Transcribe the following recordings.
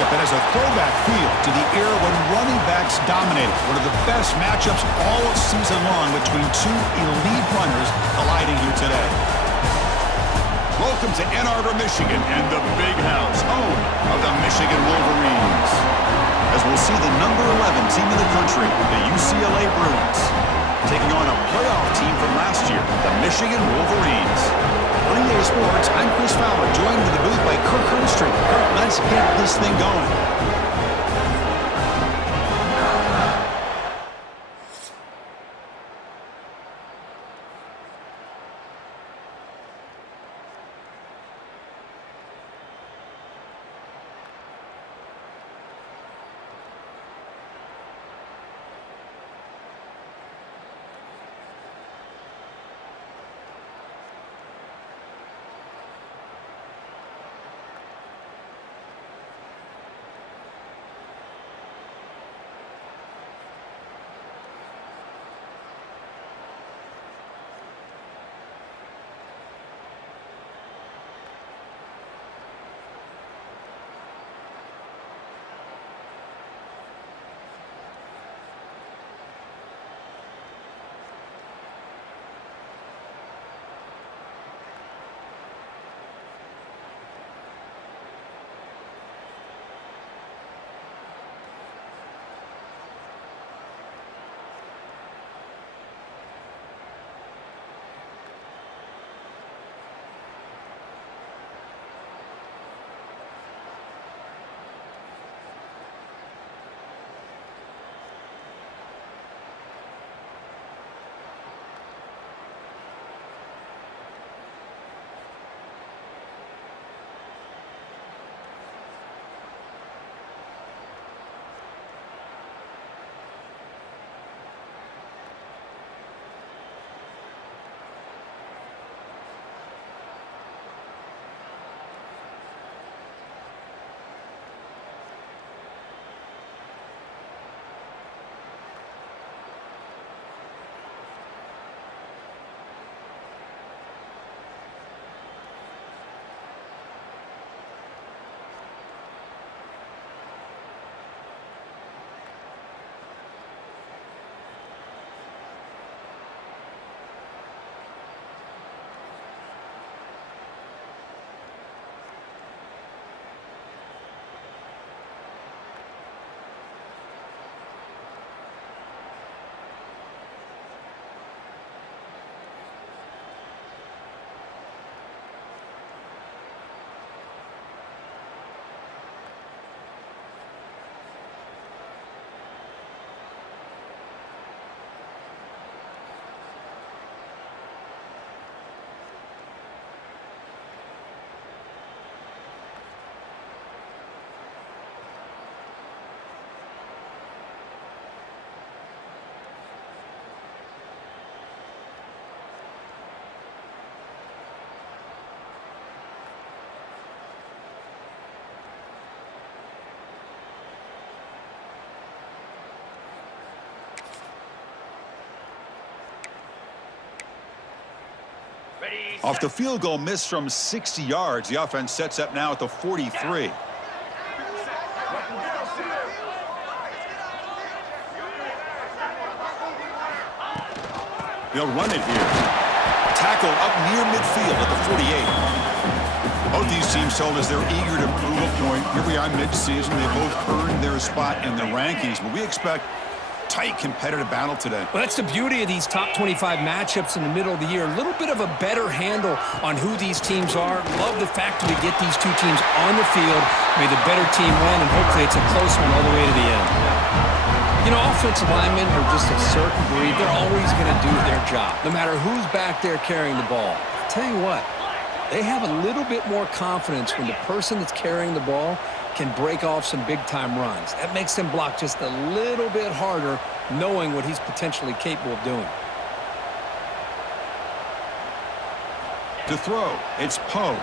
matchup that has a throwback feel to the era when running backs dominated. One of the best matchups all season long between two elite runners colliding here today. Welcome to Ann Arbor, Michigan, and the Big House, home of the Michigan Wolverines. As we'll see the number 11 team in the country, the UCLA Bruins, taking on a playoff team from last year, the Michigan Wolverines. On EA Sports, I'm Chris Fowler, joined in the booth by Kirk Herbstreit. Kirk, let's get this thing going. Off the field goal miss from 60 yards, the offense sets up now at the 43. They'll run it here. Tackle up near midfield at the 48. Both these teams told us they're eager to prove a point. Here we are mid-season. They both earned their spot in the rankings, but we expect tight competitive battle today. Well, that's the beauty of these top 25 matchups in the middle of the year. A little bit of a better handle on who these teams are. Love the fact that we get these two teams on the field. May the better team win, and hopefully it's a close one all the way to the end. You know, offensive linemen are just a certain breed. They're always going to do their job, no matter who's back there carrying the ball. I'll tell you what, they have a little bit more confidence when the person that's carrying the ball can break off some big-time runs. That makes them block just a little bit harder, knowing what he's potentially capable of doing. To throw, it's Poe.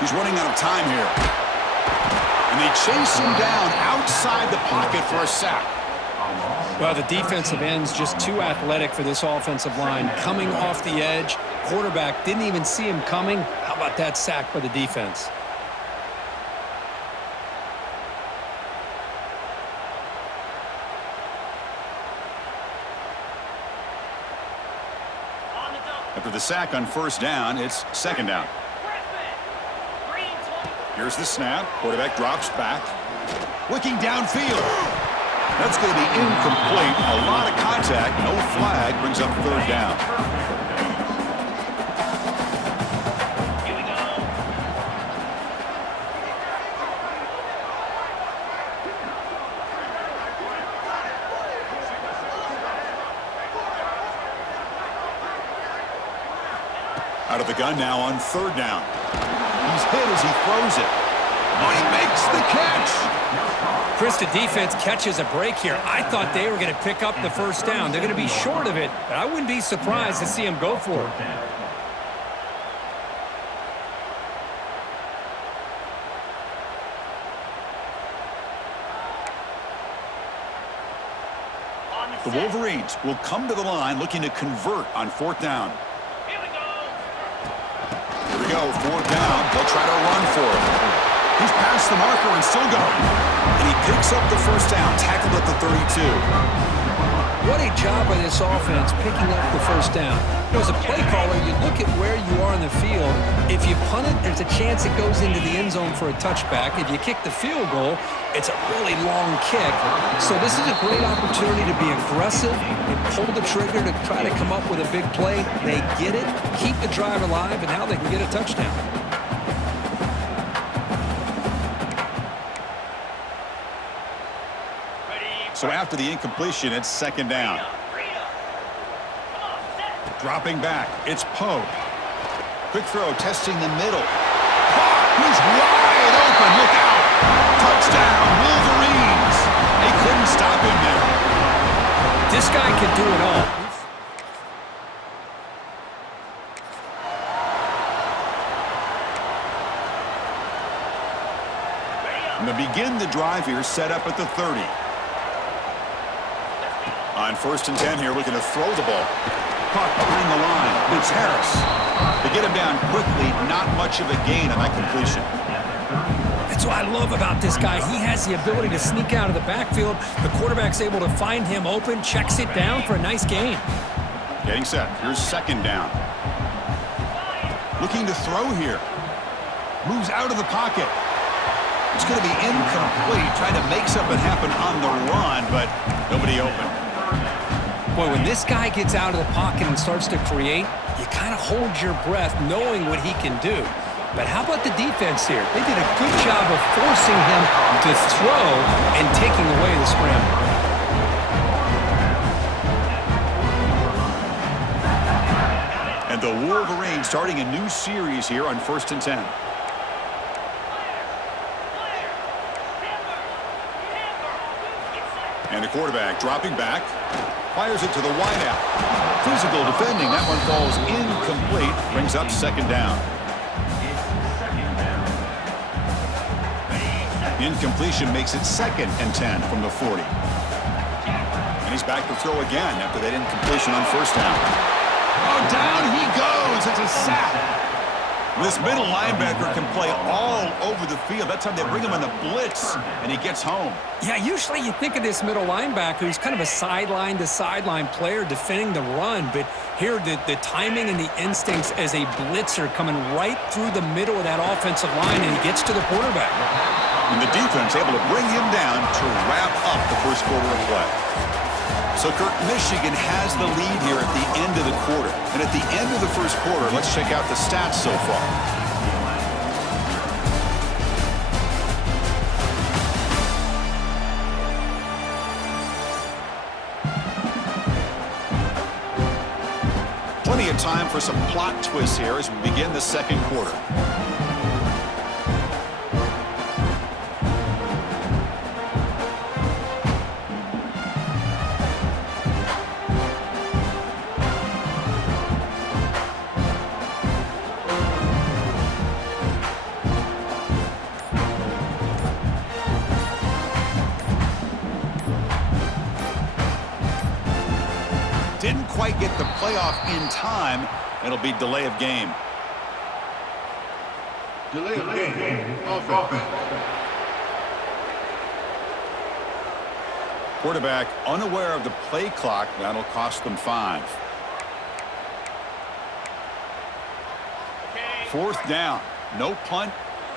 He's running out of time here. And they chase him down outside the pocket for a sack. Well, the defensive end's just too athletic for this offensive line. Coming off the edge, quarterback didn't even see him coming. How about that sack by the defense? After the sack on first down, it's second down. Here's the snap. Quarterback drops back. Looking downfield. That's going to be incomplete. A lot of contact. No flag. Brings up third down. Out of the gun now on third down. He's hit as he throws it. Oh, he makes the catch. Chris, the defense catches a break here. I thought they were going to pick up the first down. They're going to be short of it, but I wouldn't be surprised to see him go for it. The Wolverines will come to the line looking to convert on fourth down. Here we go, fourth down. They'll try to run for it. He's past the marker and still going. And he picks up the first down, tackled at the 32. What a job by this offense picking up the first down. As a play caller, you look at where you are in the field. If you punt it, there's a chance it goes into the end zone for a touchback. If you kick the field goal, it's a really long kick. So this is a great opportunity to be aggressive and pull the trigger to try to come up with a big play. They get it, keep the drive alive, and now they can get a touchdown. So after the incompletion, it's second down. Dropping back, it's Poe. Quick throw, testing the middle. He's wide open, look out! Touchdown, Wolverines! They couldn't stop him there. This guy can do it all. And to begin the drive here, set up at the 30. On first and 10 here, looking to throw the ball. Caught behind the line. It's Harris. They get him down quickly. Not much of a gain on that completion. That's what I love about this guy. He has the ability to sneak out of the backfield. The quarterback's able to find him open, checks it down for a nice gain. Getting set. Here's second down. Looking to throw here. Moves out of the pocket. It's going to be incomplete. Trying to make something happen on the run, but nobody open. Boy, when this guy gets out of the pocket and starts to create, you kind of hold your breath knowing what he can do. But how about the defense here? They did a good job of forcing him to throw and taking away the scramble. And the Wolverines starting a new series here on first and 10. And the quarterback dropping back. Fires it to the wideout. Physical defending. That one falls incomplete. Brings up second down. Incompletion makes it second and 10 from the 40. And he's back to throw again after that incompletion on first down. Oh, down he goes. It's a sack. This middle linebacker can play all over the field. That's how they bring him on the blitz, and he gets home. Yeah, usually you think of this middle linebacker, he's kind of a sideline-to-sideline player defending the run, but here the timing and the instincts as a blitzer coming right through the middle of that offensive line, and he gets to the quarterback. And the defense able to bring him down to wrap up the first quarter of play. So, Kirk, Michigan has the lead here at the end of the quarter. And at the end of the first quarter, let's check out the stats so far. Plenty of time for some plot twists here as we begin the second quarter. Didn't quite get the playoff in time. It'll be delay of game. Delay of game. Offense. Quarterback unaware of the play clock. That'll cost them 5. 4th down. No punt.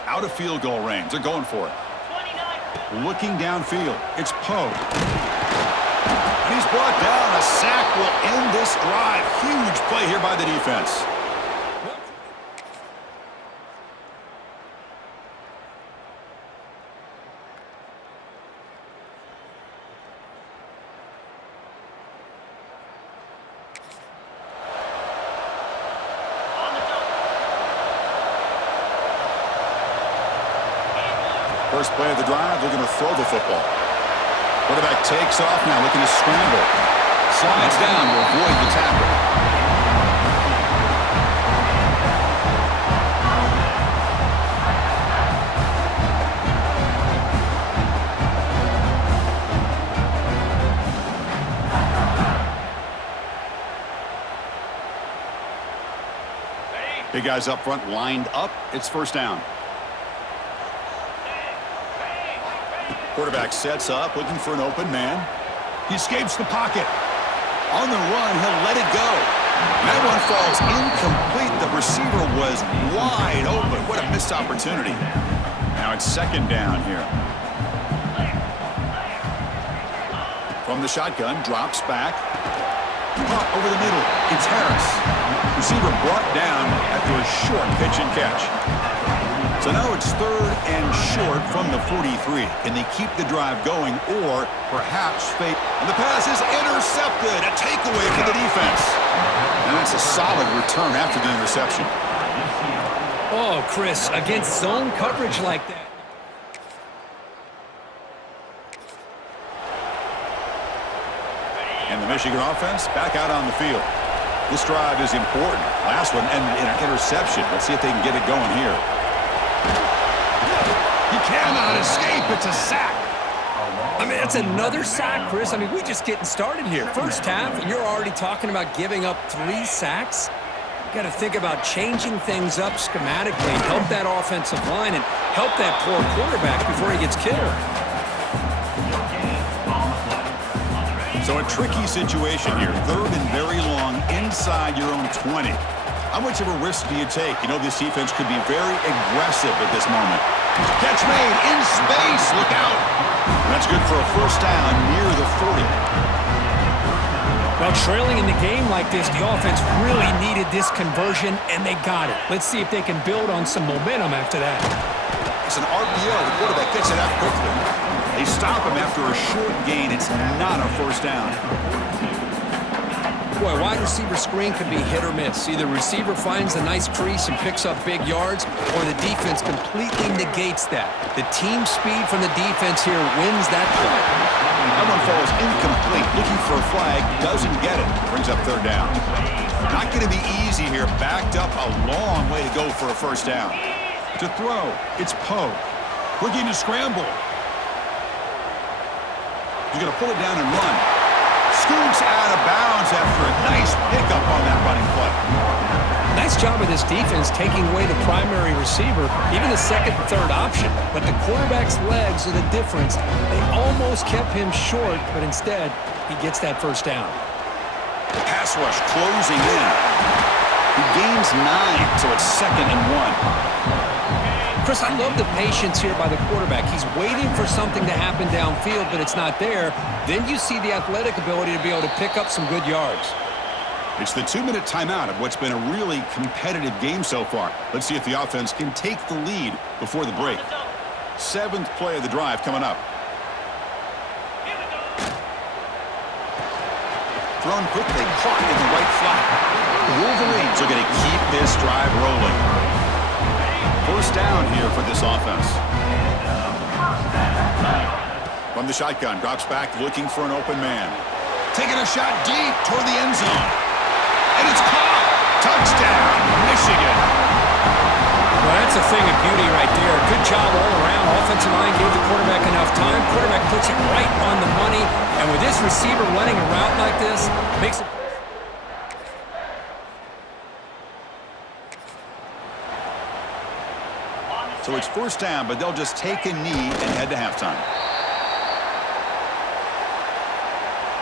Out of field goal range. They're going for it. Looking downfield. It's Poe. And he's brought down. A sack will end this drive. Huge play here by the defense. First play of the drive, they're going to throw the football. Quarterback takes off now, looking to scramble. Slides down to avoid the tackle. Big guys up front lined up. It's 1st down. Quarterback sets up, looking for an open man. He escapes the pocket. On the run, he'll let it go. And that one falls incomplete. The receiver was wide open. What a missed opportunity. Now it's 2nd down here. From the shotgun, drops back. Pop over the middle. It's Harris. Receiver brought down after a short pitch and catch. So now it's 3rd and short from the 43. Can they keep the drive going or perhaps fake? And the pass is intercepted. A takeaway for the defense. And that's a solid return after the interception. Oh, Chris, against zone coverage like that. And the Michigan offense back out on the field. This drive is important. Last one ended in an interception. Let's see if they can get it going here. He cannot escape. It's a sack. I mean, it's another sack, Chris. I mean, we're just getting started here. First half, and you're already talking about giving up 3 sacks. You got to think about changing things up schematically, help that offensive line, and help that poor quarterback before he gets killed. So a tricky situation here. 3rd and very long inside your own 20. How much of a risk do you take? You know, this defense could be very aggressive at this moment. Catch made in space. Look out. That's good for a 1st down near the 40. Well, trailing in the game like this, the offense really needed this conversion, and they got it. Let's see if they can build on some momentum after that. It's an RPO. The quarterback gets it out quickly. They stop him after a short gain. It's not a 1st down. Boy, wide receiver screen can be hit or miss. Either receiver finds a nice crease and picks up big yards, or the defense completely negates that. The team speed from the defense here wins that play. That one falls incomplete. Looking for a flag. Doesn't get it. Brings up 3rd down. Not going to be easy here. Backed up a long way to go for a 1st down. To throw, it's Poe. Looking to scramble. He's going to pull it down and run. Scoots out of bounds after a nice pickup on that running play. Nice job of this defense taking away the primary receiver, even the 2nd and 3rd option. But the quarterback's legs are the difference. They almost kept him short, but instead, he gets that 1st down. The pass rush closing in. He gains 9, so it's 2nd and 1. Chris, I love the patience here by the quarterback. He's waiting for something to happen downfield, but it's not there. Then you see the athletic ability to be able to pick up some good yards. It's the 2-minute timeout of what's been a really competitive game so far. Let's see if the offense can take the lead before the break. 7th play of the drive coming up. Thrown quickly, caught in the right flat. The Wolverines are going to keep this drive rolling. 1st down here for this offense. From the shotgun, drops back, looking for an open man. Taking a shot deep toward the end zone. And it's caught. Touchdown, Michigan. Well, that's a thing of beauty right there. Good job all around. Offensive line gave the quarterback enough time. Quarterback puts it right on the money. And with this receiver running a route like this, makes it... So it's 1st down, but they'll just take a knee and head to halftime.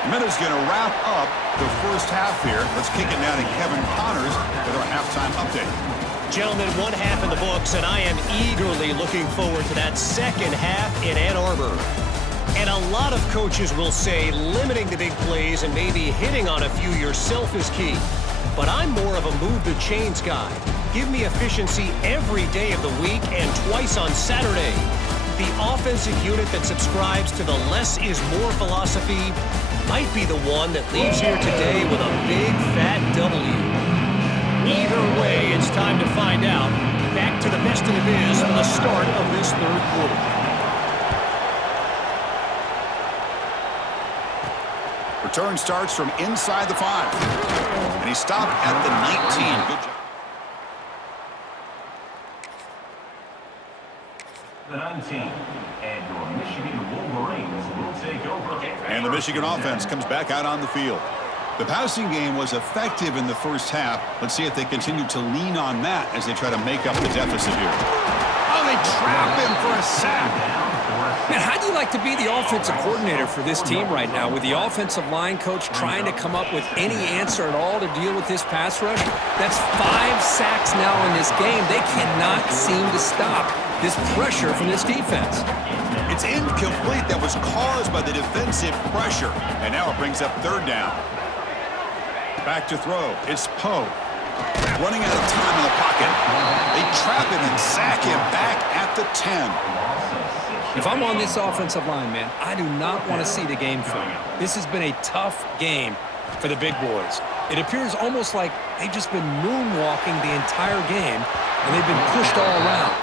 The minute's going to wrap up the 1st half here. Let's kick it now to Kevin Connors with our halftime update. Gentlemen, one half in the books, and I am eagerly looking forward to that second half in Ann Arbor. And a lot of coaches will say limiting the big plays and maybe hitting on a few yourself is key. But I'm more of a move the chains guy. Give me efficiency every day of the week and twice on Saturday. The offensive unit that subscribes to the less is more philosophy might be the one that leaves here today with a big fat W. Either way, it's time to find out. Back to the best in the biz for the start of this third quarter. Return starts from inside the 5. And he stopped at the 19. Good job. The 19, and your Michigan Wolverines will take over. And the Michigan offense comes back out on the field. The passing game was effective in the first half. Let's see if they continue to lean on that as they try to make up the deficit here. Oh, they trap him for a sack. Man, how do you like to be the offensive coordinator for this team right now with the offensive line coach trying to come up with any answer at all to deal with this pass rush? That's 5 sacks now in this game. They cannot seem to stop this pressure from this defense. It's incomplete. That was caused by the defensive pressure. And now it brings up third down. Back to throw. It's Poe. Running out of time in the pocket. They trap him and sack him back at the 10. If I'm on this offensive line, man, I do not want to see the game film. This has been a tough game for the big boys. It appears almost like they've just been moonwalking the entire game, and they've been pushed all around.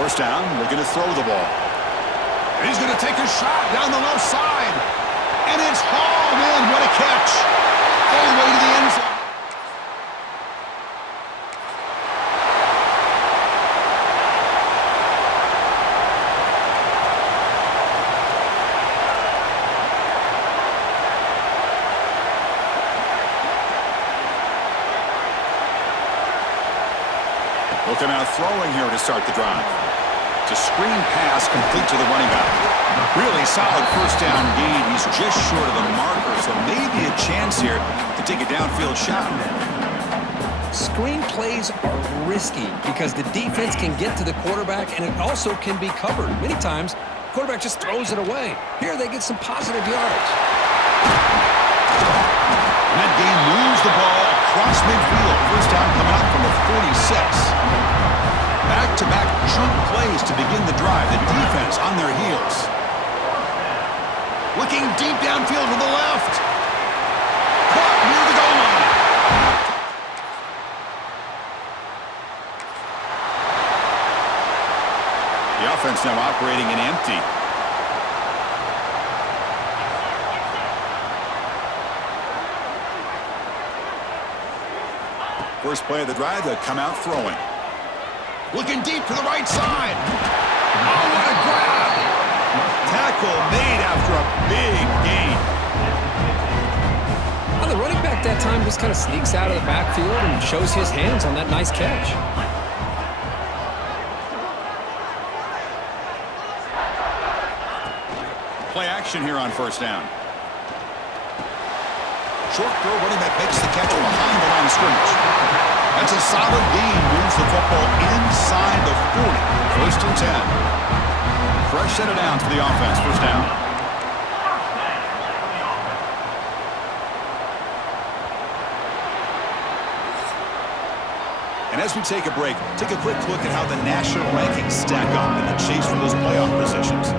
First down, looking to throw the ball. And he's going to take a shot down the left side. And it's hauled in. What a catch. All the way to the end zone. Looking out throwing here to start the drive. It's a screen pass complete to the running back. Really solid first down gain. He's just short of the marker, so maybe a chance here to take a downfield shot. Screen plays are risky because the defense can get to the quarterback and it also can be covered. Many times, the quarterback just throws it away. Here they get some positive yardage. And that game moves the ball across midfield. First down coming up from the 46. Back-to-back chunk plays to begin the drive. The defense on their heels. Looking deep downfield to the left. Caught near the goal line. The offense now operating in empty. First play of the drive, they'll come out throwing. Looking deep to the right side. Oh, what a grab. Tackle made after a big gain. Well, the running back that time just kind of sneaks out of the backfield and shows his hands on that nice catch. Play action here on first down. Short throw, running back makes the catch behind the line of scrimmage. That's a solid gain. Moves the football inside the 40. First and 10. Fresh set of downs for the offense. First down. And as we take a break, take a quick look at how the national rankings stack up in the chase for those playoff positions.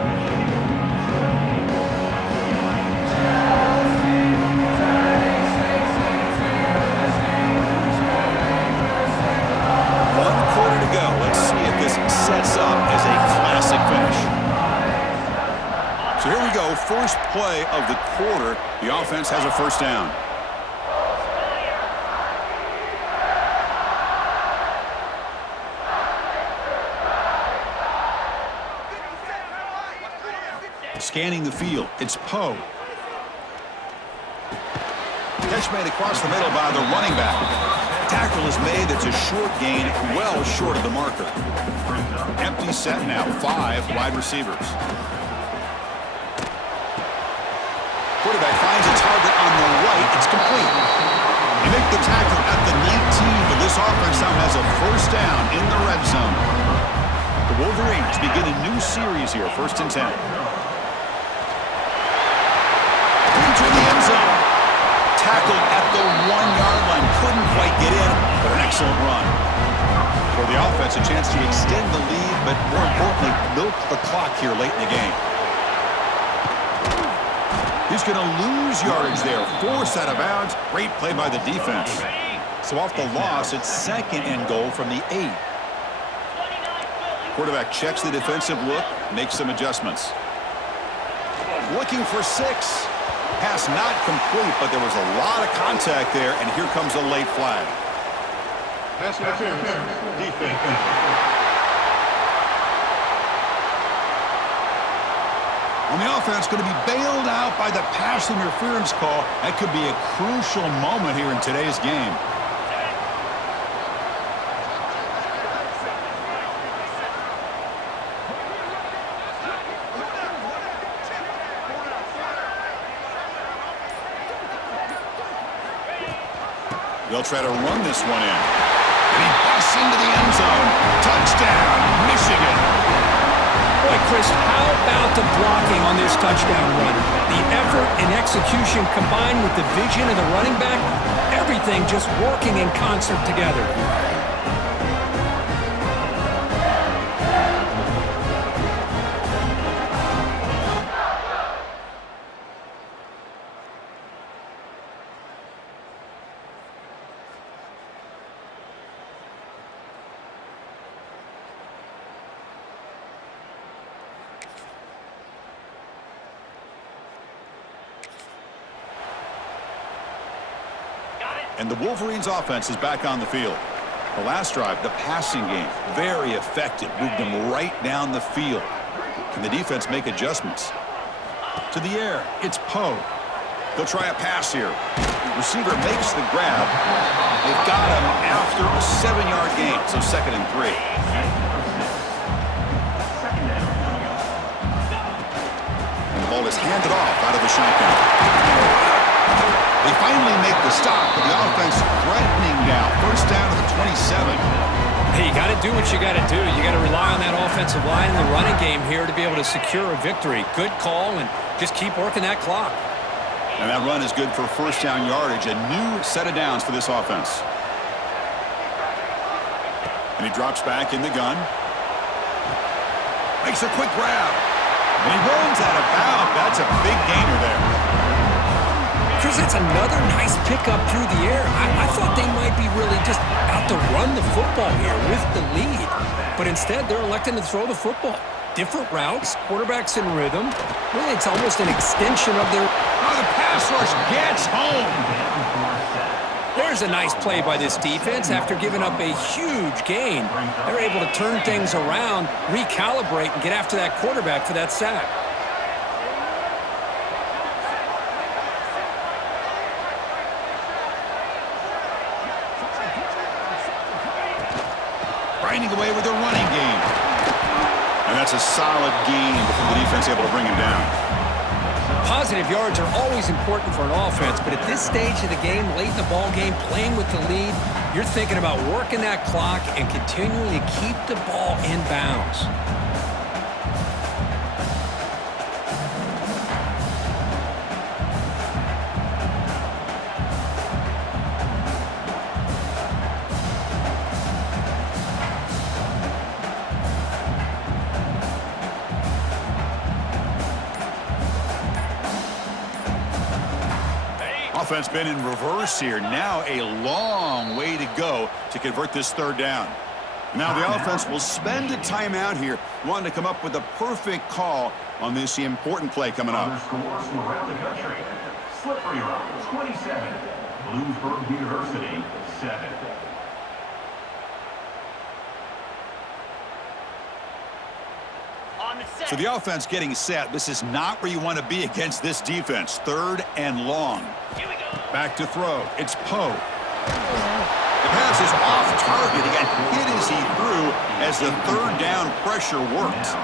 Sets up as a classic finish. So here we go, first play of the quarter. The offense has a first down. Scanning the field, it's Poe. Catch made across the middle by the running back. Tackle is made. That's a short gain, well short of the marker. Empty set now, 5 wide receivers. It's complete. They make the tackle at the 19, but this offense now has a first down in the red zone. The Wolverines begin a new series here, 1st and 10. Into the end zone. Tackled at the 1-yard line. Couldn't quite get in, but an excellent run. For the offense, a chance to extend the lead, but more importantly, milk the clock here late in the game. He's going to lose yardage there. Forced out of bounds. Great play by the defense. So off the loss, it's 2nd and goal from the 8. Quarterback checks the defensive look, makes some adjustments. Looking for 6. Pass not complete, but there was a lot of contact there, and here comes a late flag. Pass interference. Defense. On the offense, going to be bailed out by the pass interference call. That could be a crucial moment here in today's game. They'll try to run this one in. And he busts into the end zone. Touchdown, Michigan. Boy, Chris, how about the blocking on this touchdown run? The effort and execution combined with the vision of the running back, everything just working in concert together. And the Wolverines offense is back on the field. The last drive, the passing game, very effective. Moved them right down the field. Can the defense make adjustments? To the air, it's Poe. They'll try a pass here. Receiver makes the grab. They've got him after a 7-yard gain, so 2nd and 3. And the ball is handed off out of the shotgun. They finally make the stop, but the offense threatening now. First down to the 27. Hey, you got to do what you got to do. You got to rely on that offensive line in the running game here to be able to secure a victory. Good call, and just keep working that clock. And that run is good for first down yardage. A new set of downs for this offense. And he drops back in the gun. Makes a quick grab. And he runs out of bounds. That's a big gainer there. Chris, it's another nice pickup through the air. I thought they might be really just out to run the football here with the lead. But instead, they're electing to throw the football. Different routes, quarterbacks in rhythm. Really, it's almost an extension of their... Oh, the pass rush gets home. There's a nice play by this defense. After giving up a huge gain, they're able to turn things around, recalibrate, and get after that quarterback for that sack. Grinding away with a running game. And that's a solid gain before the defense able to bring him down. Positive yards are always important for an offense, but at this stage of the game, late in the ball game, playing with the lead, you're thinking about working that clock and continuing to keep the ball in bounds. Offense been in reverse here. Now a long way to go to convert this 3rd down. Now the offense will spend a timeout here, wanting to come up with a perfect call on this important play coming up. Other scores from around the country. Slippery Rock, 27. Bloomsburg University, 7. So the offense getting set. This is not where you want to be against this defense. 3rd and long. Back to throw. It's Poe. The pass is off target. He got hit as he threw as the 3rd down pressure worked.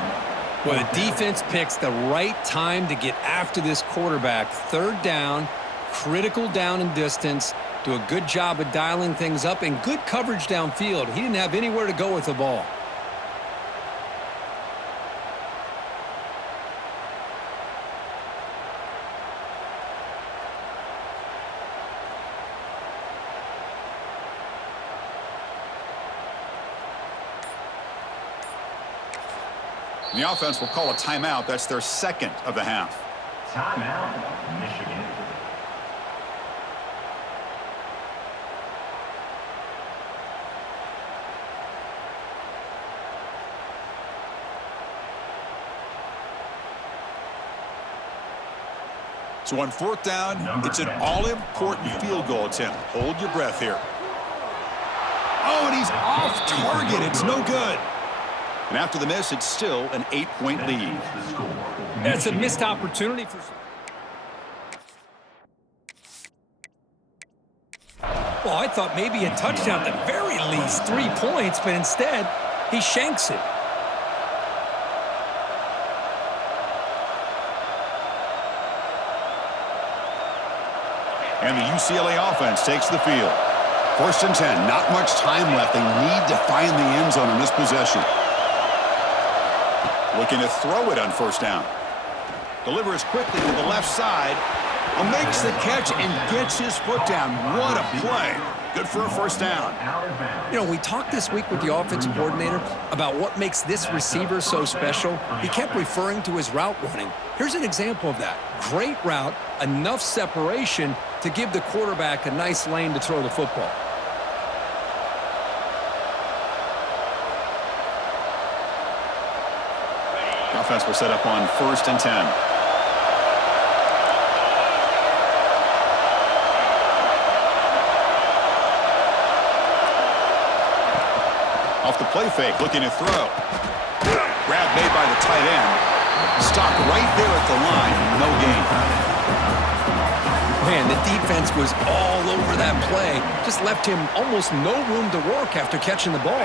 Well, the defense picks the right time to get after this quarterback. 3rd down, Critical down and distance. Do a good job of dialing things up and good coverage downfield. He didn't have anywhere to go with the ball. The offense will call a timeout. That's their second of the half. Timeout, Michigan. So on fourth down, it's an all-important field goal attempt. Hold your breath here. Oh, and he's off target. It's no good. And after the miss, it's still an 8-point lead. That's a missed opportunity for... Well, I thought maybe a touchdown, at the very least 3 points, but instead, he shanks it. And the UCLA offense takes the field. 1st and 10, not much time left. They need to find the end zone in this possession. Looking to throw it on 1st down. Delivers quickly to the left side. Makes the catch and gets his foot down. What a play. Good for a 1st down. You know, we talked this week with the offensive coordinator about what makes this receiver so special. He kept referring to his route running. Here's an example of that. Great route, enough separation to give the quarterback a nice lane to throw the football. The offense will set up on 1st and 10. Off the play fake, looking to throw. Grab made by the tight end. Stopped right there at the line. No gain. Man, the defense was all over that play. Just left him almost no room to work after catching the ball.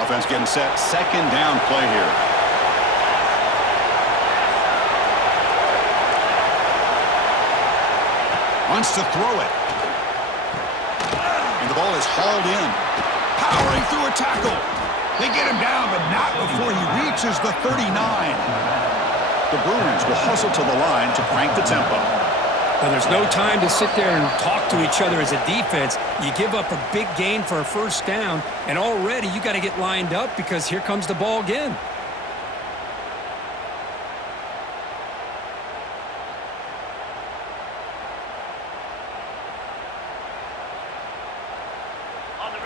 Offense getting set. 2nd down play here. Wants to throw it. And the ball is hauled in. Powering through a tackle. They get him down, but not before he reaches the 39. The Bruins will hustle to the line to crank the tempo. Now, there's no time to sit there and talk to each other as a defense. You give up a big gain for a 1st down, and already you got to get lined up because here comes the ball again.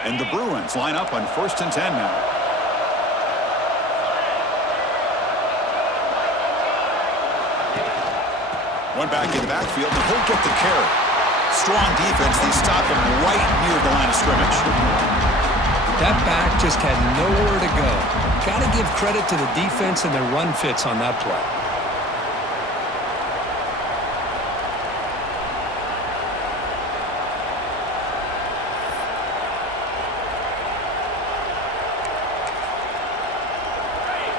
And the Bruins line up on 1st and 10 now. One back in the backfield, and he'll get the carry. Strong defense. They stop him right near the line of scrimmage. That back just had nowhere to go. Got to give credit to the defense and their run fits on that play.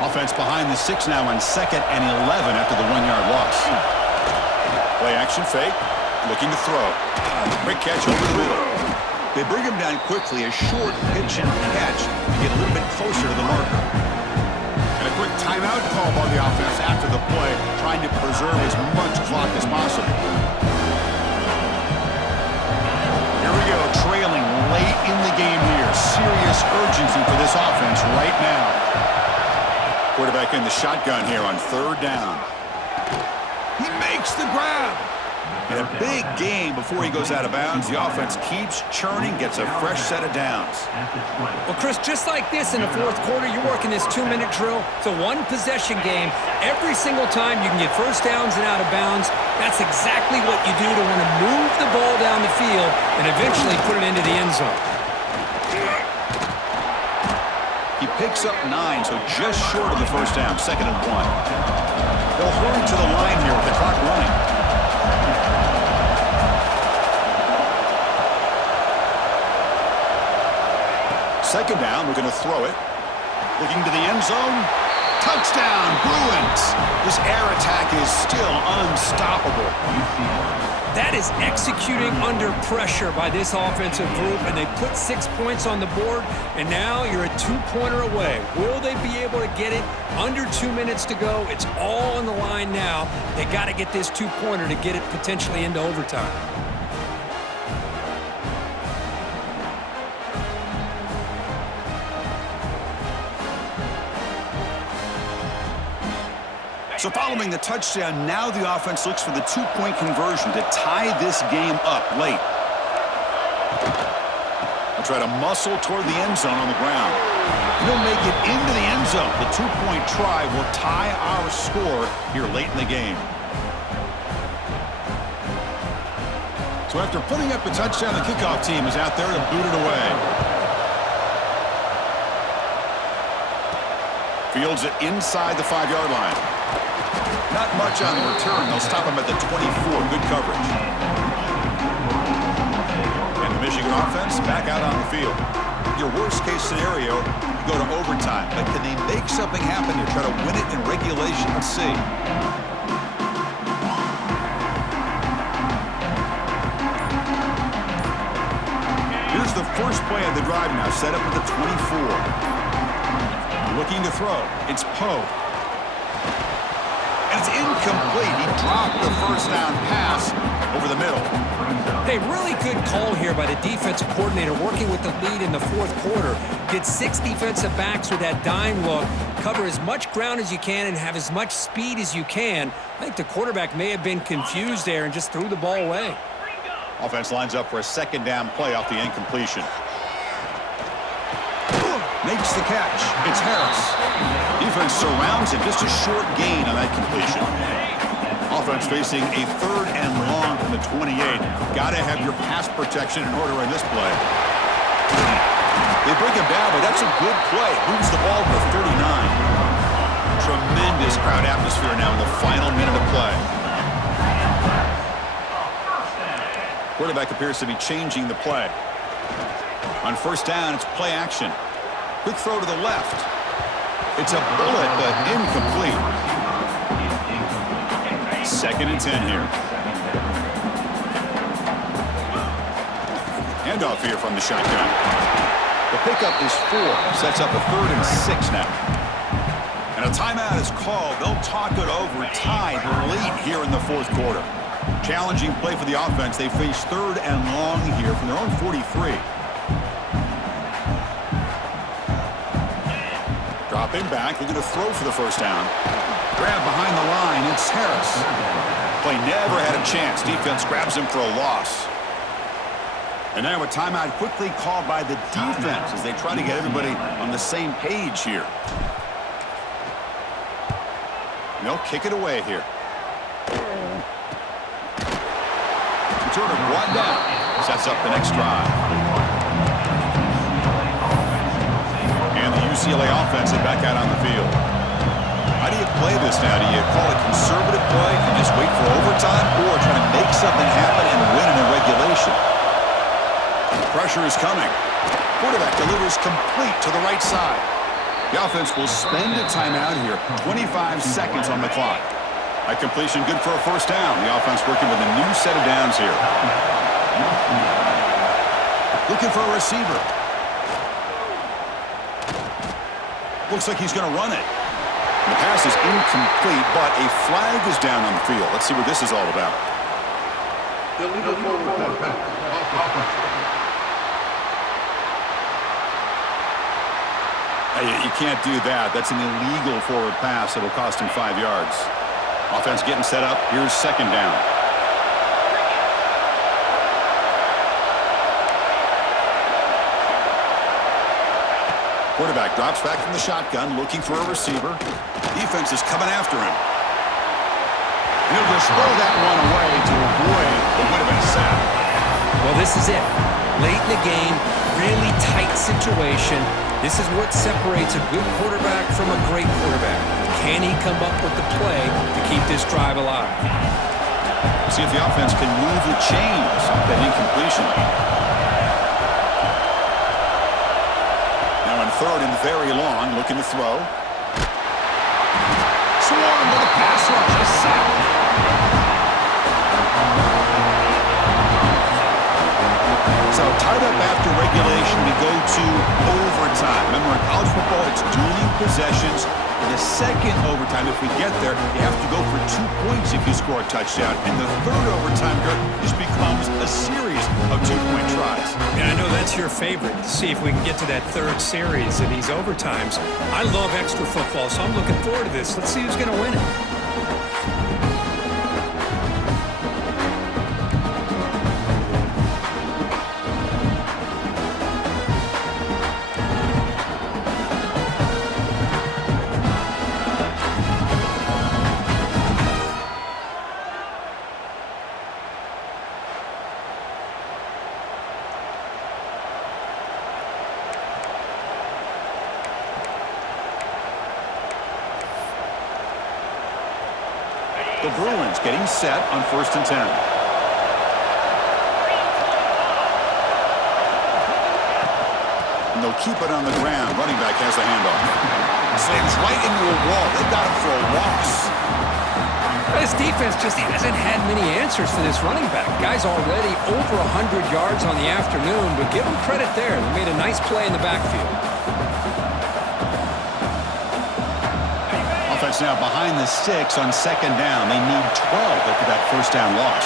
Offense behind the 6 now on 2nd and 11 after the 1-yard loss. Play action fake. Looking to throw. Quick catch over the middle. They bring him down quickly. A short pitch and catch to get a little bit closer to the marker. And a quick timeout call by the offense after the play, trying to preserve as much clock as possible. Here we go, trailing late in the game here. Serious urgency for this offense right now. Quarterback in the shotgun here on 3rd down. He makes the grab. And a big gain before he goes out of bounds. The offense keeps churning, gets a fresh set of downs. Well, Chris, just like this in the 4th quarter, you're working this 2-minute drill. It's a 1-possession game. Every single time you can get 1st downs and out of bounds. That's exactly what you do to want to move the ball down the field and eventually put it into the end zone. He picks up 9, so just short of the 1st down, 2nd and 1. They'll hurry to the line here with the clock running. 2nd down, we're going to throw it. Looking to the end zone. Touchdown, Bruins! This air attack is still unstoppable. That is executing under pressure by this offensive group, and they put 6 points on the board, and now you're a two-pointer away. Will they be able to get it? Under 2 minutes to go. It's all on the line now. They got to get this two-pointer to get it potentially into overtime. So following the touchdown, now the offense looks for the two-point conversion to tie this game up late. They'll try to muscle toward the end zone on the ground. He'll make it into the end zone. The two-point try will tie our score here late in the game. So after putting up a touchdown, the kickoff team is out there to boot it away. Fields it inside the 5-yard line. Not much on the return. They'll stop him at the 24. Good coverage. And the Michigan offense back out on the field. Your worst-case scenario, you go to overtime. But can they make something happen here? Try to win it in regulation? Let's see. Here's the first play of the drive now. Set up at the 24. Looking to throw. It's Poe. And it's incomplete. He dropped the first down pass over the middle. Hey, really good call here by the defensive coordinator working with the lead in the fourth quarter. Get 6 defensive backs with that dime look. Cover as much ground as you can and have as much speed as you can. I think the quarterback may have been confused there and just threw the ball away. Offense lines up for a second down play off the incompletion. Makes the catch. It's Harris. Defense surrounds him. Just a short gain on that completion. Offense facing a 3rd and long from the 28. Got to have your pass protection in order in this play. They bring him down, but that's a good play. Moves the ball to 39. Tremendous crowd atmosphere now in the final minute of play. Quarterback appears to be changing the play. On first down, it's play action. Quick throw to the left. It's a bullet, but incomplete. 2nd and 10 here. Handoff here from the shotgun. The pickup is 4. Sets up a 3rd and 6 now. And a timeout is called. They'll talk it over. Tied late here in the fourth quarter. Challenging play for the offense. They face 3rd and long here from their own 43. Dropping back, looking to throw for the first down. Grab behind the line, it's Harris. Play never had a chance. Defense grabs him for a loss. And now a timeout quickly called by the defense as they try to get everybody on the same page here. They'll kick it away here. Returner brought down. Sets up the next drive. And the UCLA offense is back out on the field. How do you play this now? Do you call it conservative play and just wait for overtime, or try to make something happen and win in regulation? Pressure is coming. Quarterback delivers complete to the right side. The offense will spend a timeout here. 25 seconds on the clock. That completion good for a first down. The offense working with a new set of downs here. Looking for a receiver. Looks like he's going to run it. The pass is incomplete, but a flag is down on the field. Let's see what this is all about. Illegal forward pass. You can't do that. That's an illegal forward pass that will cost him 5 yards. Offense getting set up. Here's second down. Quarterback drops back from the shotgun, looking for a receiver. Defense is coming after him. He'll just throw that one away to avoid what would have been a sack. Well, this is it. Late in the game, really tight situation. This is what separates a good quarterback from a great quarterback. Can he come up with the play to keep this drive alive? See if the offense can move the chains off that incompletion. Now on 3rd and very long, looking to throw. swarmed with a pass rush. A sack. So tied up after regulation, we go to overtime. Remember, in college football, it's dueling possessions. In the second overtime, if we get there, you have to go for 2 points if you score a touchdown. And the third overtime, Kurt, just becomes a series of 2-point tries. And I know that's your favorite, to see if we can get to that third series in these overtimes. I love extra football, so I'm looking forward to this. Let's see who's going to win it. The Bruins getting set on 1st and 10. And they'll keep it on the ground. Running back has the handoff. Slams right into a wall. They got him for a loss. This defense just hasn't had many answers for this running back. Guy's already over 100 yards on the afternoon, but give him credit there. They made a nice play in the backfield. Offense now behind the 6 on 2nd down. They need 12 after that 1st down loss.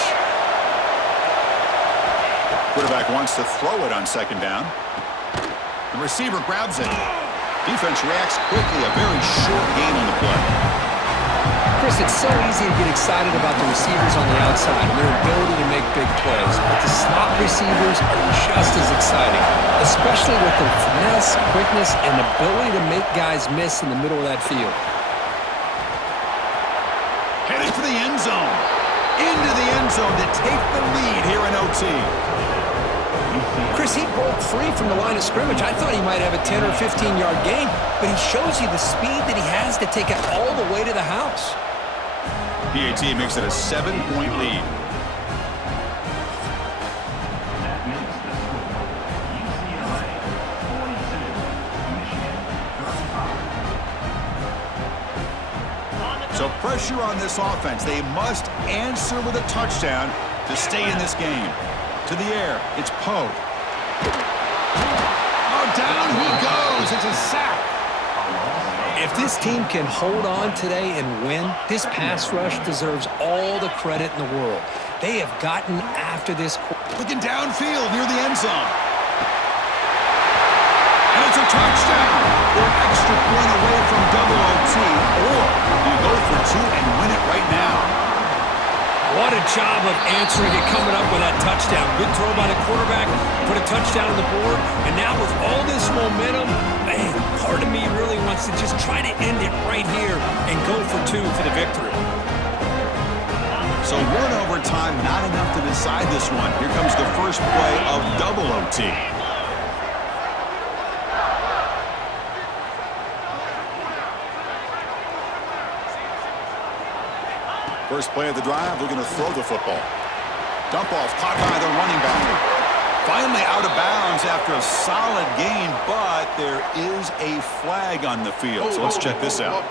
Quarterback wants to throw it on 2nd down. The receiver grabs it. Defense reacts quickly. A very short gain on the play. Chris, it's so easy to get excited about the receivers on the outside and their ability to make big plays, but the slot receivers are just as exciting, especially with their finesse, quickness, and ability to make guys miss in the middle of that field. Heading for the end zone. Into the end zone to take the lead here in OT. Chris, he broke free from the line of scrimmage. I thought he might have a 10 or 15-yard gain, but he shows you the speed that he has to take it all the way to the house. PAT makes it a 7-point lead. That makes the score UCLA 42, Michigan 35. So pressure on this offense. They must answer with a touchdown to stay in this game. To the air, it's Poe. Oh, down he goes. It's a sack. If this team can hold on today and win, this pass rush deserves all the credit in the world. They have gotten after this. Looking downfield near the end zone. And it's a touchdown. They're an extra point away from double OT, or you go for 2 and win it right now. What a job of answering it, coming up with that touchdown. Good throw by the quarterback, put a touchdown on the board, and now with all this momentum, man, part of me really wants to just try to end it right here and go for 2 for the victory. So 1 overtime, not enough to decide this one. Here comes the first play of double OT. First play of the drive, we're going to throw the football. Dump off, caught by the running back. Finally out of bounds after a solid gain, but there is a flag on the field. So let's check this out.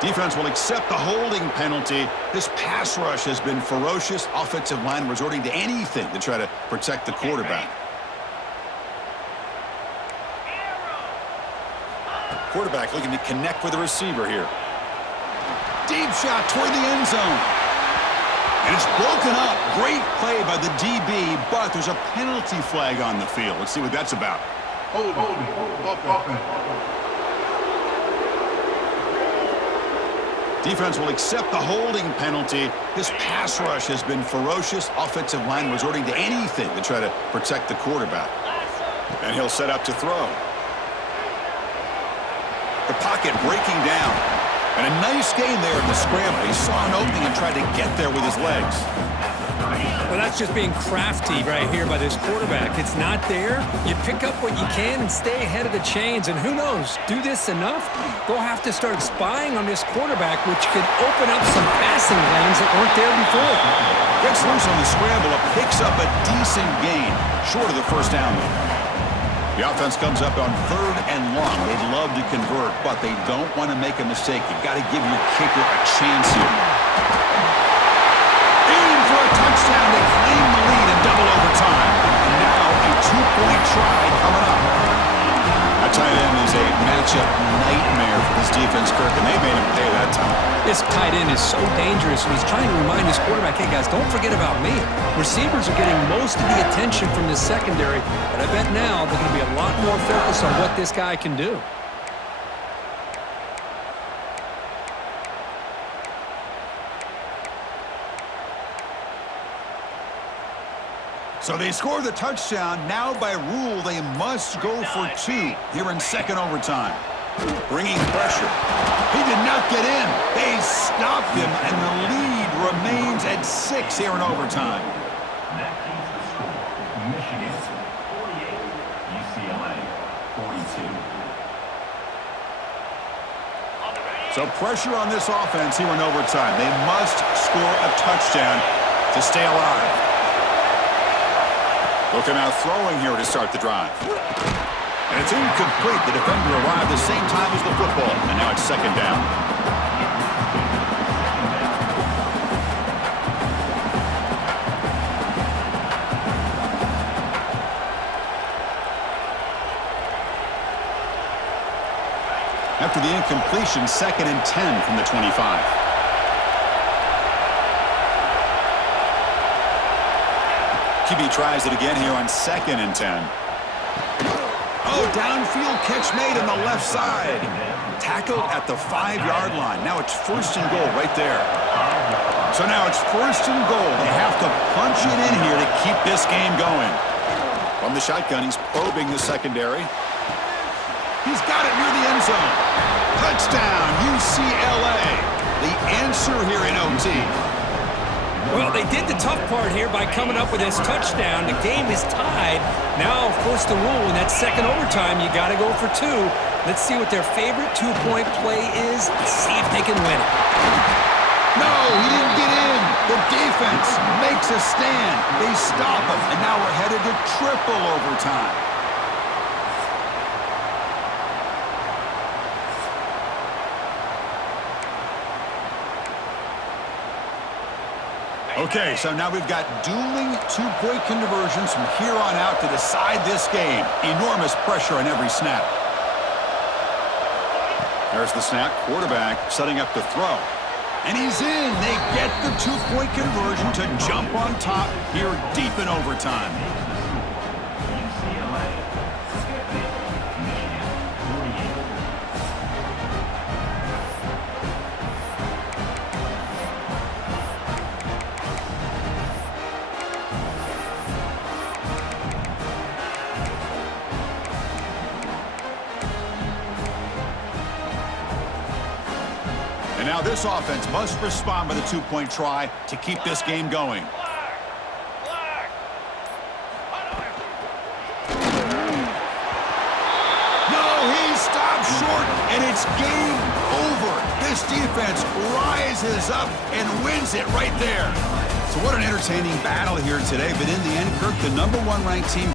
Defense will accept the holding penalty. This pass rush has been ferocious. Offensive line resorting to anything to try to protect the quarterback. Quarterback looking to connect with the receiver here. Deep shot toward the end zone. And it's broken up. Great play by the DB, but there's a penalty flag on the field. Let's see what that's about. Hold. Defense will accept the holding penalty. This pass rush has been ferocious. Offensive line resorting to anything to try to protect the quarterback. And he'll set up to throw. The pocket breaking down. And a nice gain there in the scramble. He saw an opening and tried to get there with his legs. Well, that's just being crafty right here by this quarterback. It's not there. You pick up what you can and stay ahead of the chains. And who knows, do this enough, they'll have to start spying on this quarterback, which could open up some passing lanes that weren't there before. Gets loose on the scramble, picks up a decent gain. Short of the first down, though. The offense comes up on 3rd and long. They'd love to convert, but they don't want to make a mistake. You've got to give your kicker a chance here. In for a touchdown. They claim the lead in double overtime. And now a 2-point try coming up. That tight end is a matchup nightmare for this defense, Kirk, and they made him pay that time. This tight end is so dangerous, and he's trying to remind his quarterback, hey, guys, don't forget about me. Receivers are getting most of the attention from the secondary, but I bet now they're going to be a lot more focused on what this guy can do. So they score the touchdown. Now by rule, they must go for 2 here in 2nd overtime. Bringing pressure. He did not get in. They stopped him, and the lead remains at 6 here in overtime. That keeps the score. Michigan 48, UCLA 42. So pressure on this offense here in overtime. They must score a touchdown to stay alive. Looking out throwing here to start the drive. And it's incomplete. The defender arrived the same time as the football. And now it's 2nd down. After the incompletion, 2nd and 10 from the 25. QB tries it again here on 2nd and 10. Oh, downfield catch made on the left side. Tackled at the 5-yard line. Now it's 1st and goal right there. So now it's 1st and goal. They have to punch it in here to keep this game going. From the shotgun, he's probing the secondary. He's got it near the end zone. Touchdown, UCLA. The answer here in OT. Well, they did the tough part here by coming up with this touchdown. The game is tied. Now, of course, the rule in that 2nd overtime, you got to go for 2. Let's see what their favorite 2-point play is. Let's see if they can win it. No, he didn't get in. The defense makes a stand. They stop him, and now we're headed to triple overtime. Okay, so now we've got dueling 2-point conversions from here on out to decide this game. Enormous pressure on every snap. There's the snap. Quarterback setting up to throw. And he's in. They get the 2-point conversion to jump on top here deep in overtime. UCLA 50, Michigan 48. And now this offense must respond with a 2-point try to keep this game going. No, he stopped short, and it's game over. This defense rises up and wins it right there. So what an entertaining battle here today, but in the end, Kirk, the #1 ranked team